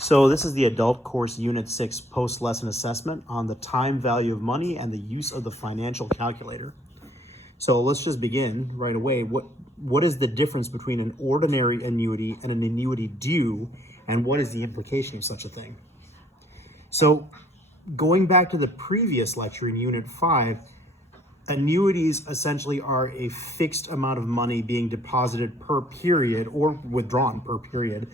So this is the adult course unit 6 post-lesson assessment on the time value of money and the use of the financial calculator. So let's just begin right away. What is the difference between an ordinary annuity and an annuity due, and what is the implication of such a thing? So going back to the previous lecture in unit 5, annuities essentially are a fixed amount of money being deposited per period or withdrawn per period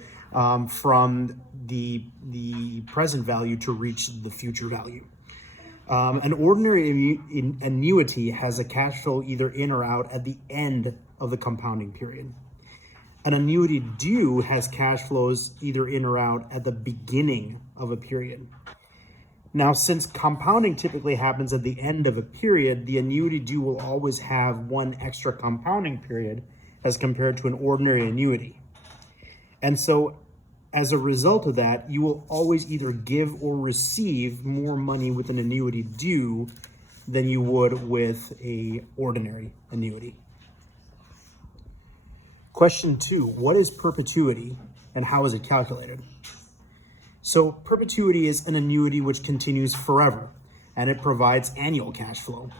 from the present value to reach the future value. An ordinary annuity has a cash flow either in or out at the end of the compounding period. An annuity due has cash flows either in or out at the beginning of a period. Now, since compounding typically happens at the end of a period, the annuity due will always have one extra compounding period as compared to an ordinary annuity. And so, as a result of that, you will always either give or receive more money with an annuity due than you would with an ordinary annuity. Question 2, what is perpetuity and how is it calculated? So perpetuity is an annuity which continues forever, and it provides annual cash flow.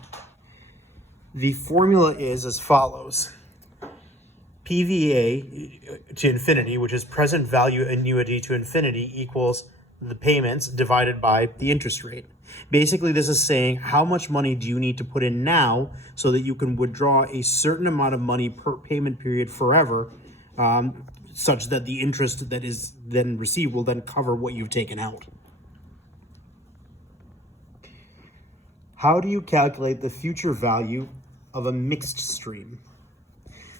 The formula is as follows. PVA to infinity, which is present value annuity to infinity, equals the payments divided by the interest rate. Basically, this is saying how much money do you need to put in now so that you can withdraw a certain amount of money per payment period forever, such that the interest that is then received will then cover what you've taken out. How do you calculate the future value of a mixed stream?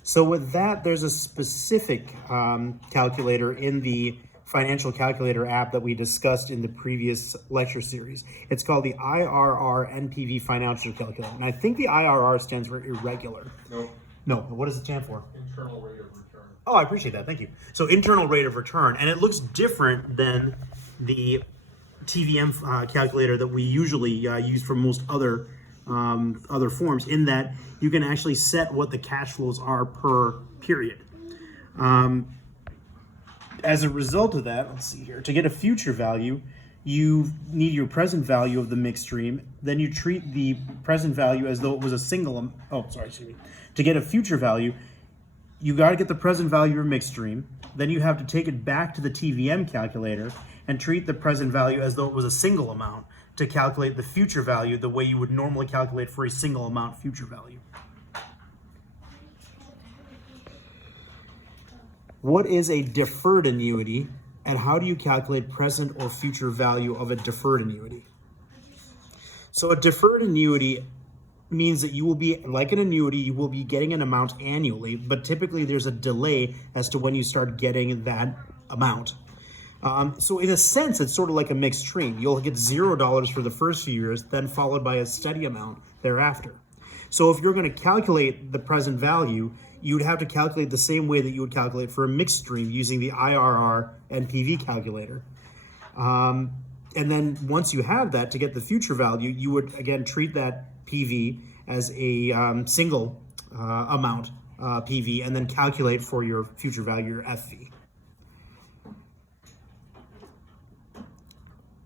So with that, there's a specific calculator in the financial calculator app that we discussed in the previous lecture series. It's called the IRR NPV financial calculator. And I think the IRR stands for irregular. No, what does it stand for? Internal rate of return. Oh, I appreciate that. Thank you. So internal rate of return, and it looks different than the TVM calculator that we usually use for most other forms, in that you can actually set what the cash flows are per period. As a result of that, let's see here. To get a future value, you need your present value of the mixed stream. Then you treat the present value as though it was a single. To get a future value, you got to get the present value of your mixed stream. Then you have to take it back to the TVM calculator and treat the present value as though it was a single amount to calculate the future value the way you would normally calculate for a single amount future value. What is a deferred annuity, and how do you calculate present or future value of a deferred annuity? So a deferred annuity means that you will be, like an annuity, you will be getting an amount annually, but typically there's a delay as to when you start getting that amount. So in a sense, it's sort of like a mixed stream. You'll get $0 for the first few years, then followed by a steady amount thereafter. So if you're going to calculate the present value, you would have to calculate the same way that you would calculate for a mixed stream using the IRR NPV calculator. And then once you have that, to get the future value, you would again treat that PV as a single amount PV, and then calculate for your future value, your FV.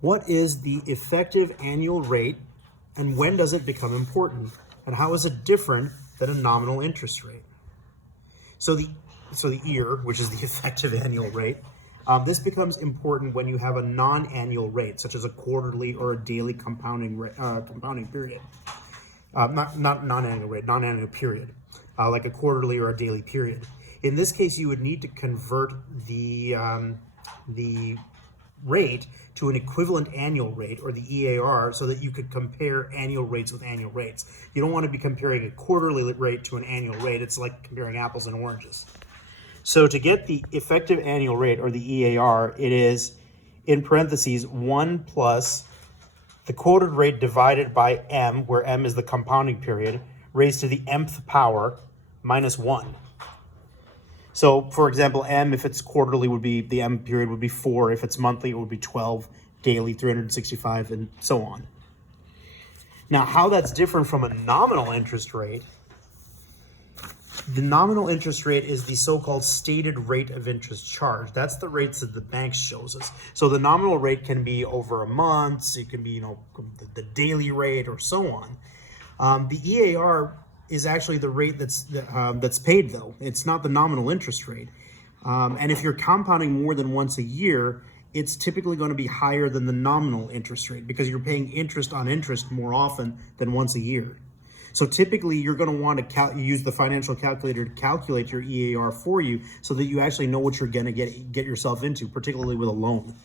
What is the effective annual rate, and when does it become important, and how is it different than a nominal interest rate? So the EAR, which is the effective annual rate, this becomes important when you have a non-annual rate, such as a quarterly or a daily compounding period. Not non-annual rate, non-annual period, like a quarterly or a daily period. In this case, you would need to convert the rate to an equivalent annual rate, or the EAR, so that you could compare annual rates with annual rates. You don't want to be comparing a quarterly rate to an annual rate. It's like comparing apples and oranges. So to get the effective annual rate, or the EAR, it is, in parentheses, 1 plus the quoted rate divided by M, where M is the compounding period, raised to the mth power, minus 1. So, for example, M, if it's quarterly, would be, the M period would be 4. If it's monthly, it would be 12, daily, 365, and so on. Now, how that's different from a nominal interest rate The nominal interest rate is the so-called stated rate of interest charged. That's the rates that the bank shows us. So the nominal rate can be over a month. It can be, the daily rate or so on. The EAR is actually the rate that's paid, though. It's not the nominal interest rate. And if you're compounding more than once a year, it's typically going to be higher than the nominal interest rate because you're paying interest on interest more often than once a year. So typically you're going to want to use the financial calculator to calculate your EAR for you so that you actually know what you're going to get yourself into, particularly with a loan.